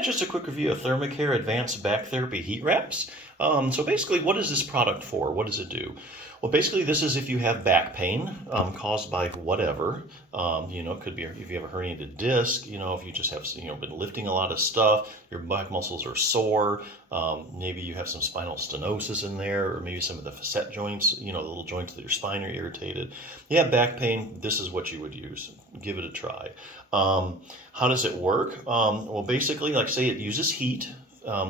Yeah, just a quick review of ThermaCare Advanced Back Therapy Heat Wraps. So basically, what is this product for? What does it do? Well, basically, this is if you have back pain caused by whatever. It could be if you have a herniated disc, if you just have, been lifting a lot of stuff, your back muscles are sore, maybe you have some spinal stenosis in there, or maybe some of the facet joints, the little joints of your spine are irritated. You have back pain, this is what you would use. Give it a try. How does it work? Well, basically, like say it uses heat.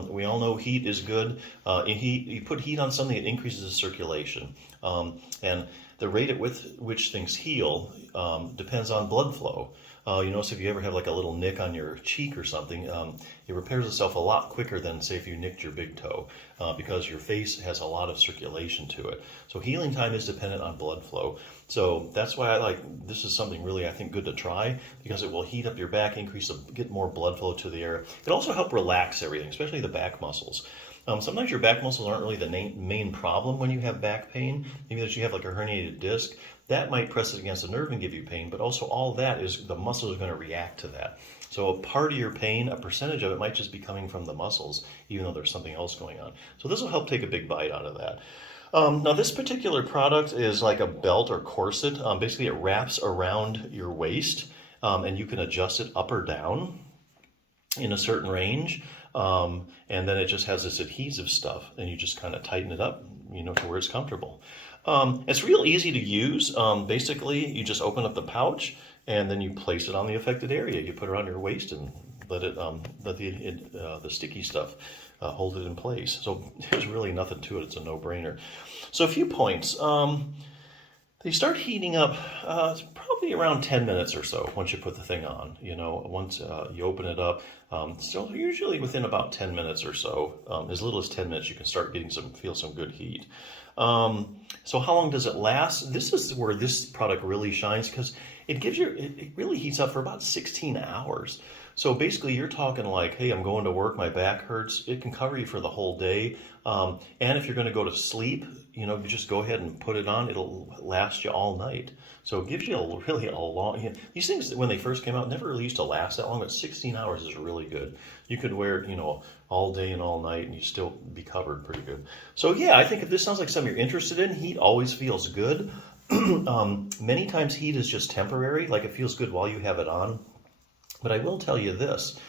We all know heat is good. You put heat on something, it increases the circulation. And the rate at which things heal depends on blood flow. So if you ever have like a little nick on your cheek or something, it repairs itself a lot quicker than, say, if you nicked your big toe, because your face has a lot of circulation to it. So healing time is dependent on blood flow. So that's why this is something really, I think, good to try, because it will heat up your back, get more blood flow to the area. It also help relax everything, especially the back muscles. Sometimes your back muscles aren't really the main problem when you have back pain. Maybe that you have like a herniated disc. That might press it against the nerve and give you pain, but also all that is the muscles are going to react to that. So a part of your pain, a percentage of it might just be coming from the muscles, even though there's something else going on. So this will help take a big bite out of that. Now this particular product is like a belt or corset. Basically it wraps around your waist, and you can adjust it up or down in a certain range. And then it just has this adhesive stuff, and you just kind of tighten it up, to where it's comfortable. It's real easy to use. Basically, you just open up the pouch, and then you place it on the affected area. You put it around your waist and let the sticky stuff hold it in place. So there's really nothing to it. It's a no-brainer. So a few points. They start heating up probably around 10 minutes or so once you put the thing on. Once you open it up, so usually within about 10 minutes or so, as little as 10 minutes, you can start feel some good heat. So how long does it last? This is where this product really shines, because it really heats up for about 16 hours. So basically you're talking like, hey, I'm going to work, my back hurts. It can cover you for the whole day. And if you're going to go to sleep, you just go ahead and put it on. It'll last you all night. So it gives you really a long, these things, when they first came out, never really used to last that long, but 16 hours is really good. You could wear it, all day and all night, and you still be covered pretty good. So yeah, I think if this sounds like something you're interested in, heat always feels good. Many times heat is just temporary, like it feels good while you have it on. But I will tell you this,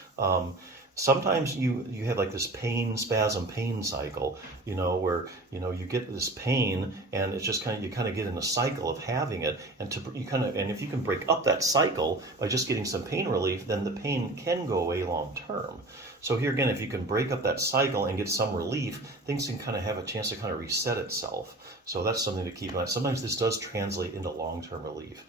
sometimes you have like this pain cycle, where, you get this pain and it's just you kind of get in a cycle of having it. And if you can break up that cycle by just getting some pain relief, then the pain can go away long term. So here again, if you can break up that cycle and get some relief, things can kind of have a chance to kind of reset itself. So that's something to keep in mind. Sometimes this does translate into long-term relief.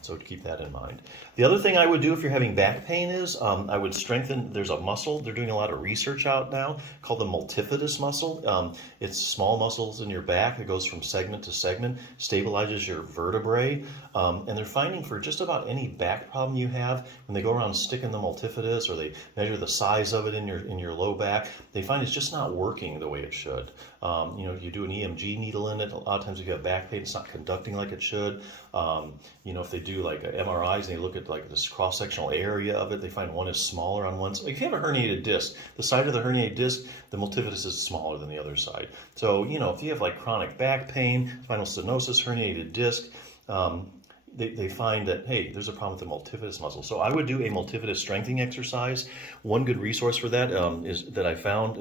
So to keep that in mind. The other thing I would do if you're having back pain is I would strengthen, there's a muscle, they're doing a lot of research out now called the multifidus muscle. It's small muscles in your back. It goes from segment to segment, stabilizes your vertebrae. And they're finding for just about any back problem you have, when they go around sticking the multifidus or they measure the size of it in your low back, they find it's just not working the way it should. You do an EMG needle in it, a lot of times if you have back pain, it's not conducting like it should. If they do like MRIs and they look at like this cross-sectional area of it, they find one is smaller on one side. If you have a herniated disc, the side of the herniated disc, the multifidus is smaller than the other side. So, if you have like chronic back pain, spinal stenosis, herniated disc, they find that, hey, there's a problem with the multifidus muscle. So I would do a multifidus strengthening exercise. One good resource for that is that I found,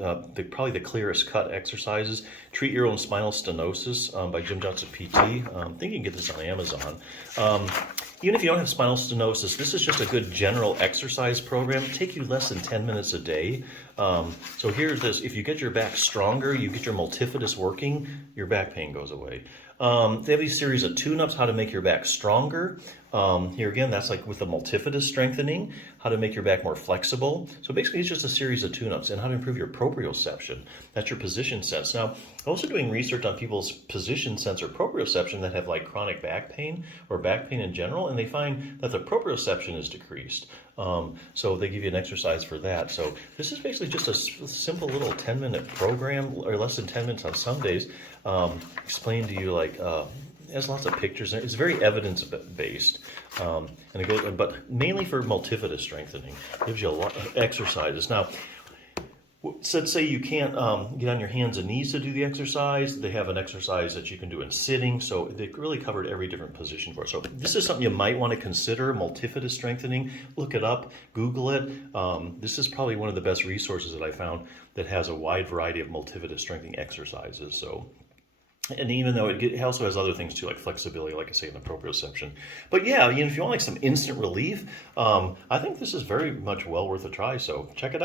probably the clearest cut exercises, Treat Your Own Spinal Stenosis by Jim Johnson PT. I think you can get this on Amazon. Even if you don't have spinal stenosis, this is just a good general exercise program. It'll take you less than 10 minutes a day. So here's this. If you get your back stronger, you get your multifidus working, your back pain goes away. They have these series of tune-ups, how to make your back stronger. Here again, that's like with the multifidus strengthening, how to make your back more flexible. So basically it's just a series of tune-ups, and how to improve your proprioception. That's your position sense. Now, I'm also doing research on people's position sense or proprioception that have like chronic back pain or back pain in general, and they find that the proprioception is decreased. So they give you an exercise for that. So this is basically just a simple little 10-minute program, or less than 10 minutes on some days, explain to you like has lots of pictures. It's very evidence-based, and it goes, but mainly for multifida strengthening. It gives you a lot of exercises. Now, so let's say you can't get on your hands and knees to do the exercise. They have an exercise that you can do in sitting, so they really covered every different position for it. So this is something you might want to consider, multifida strengthening. Look it up, Google it. This is probably one of the best resources that I found that has a wide variety of multifida strengthening exercises. So, and even though it also has other things too, like flexibility, like I say, in the proprioception. But yeah, if you want like some instant relief, I think this is very much well worth a try. So check it out.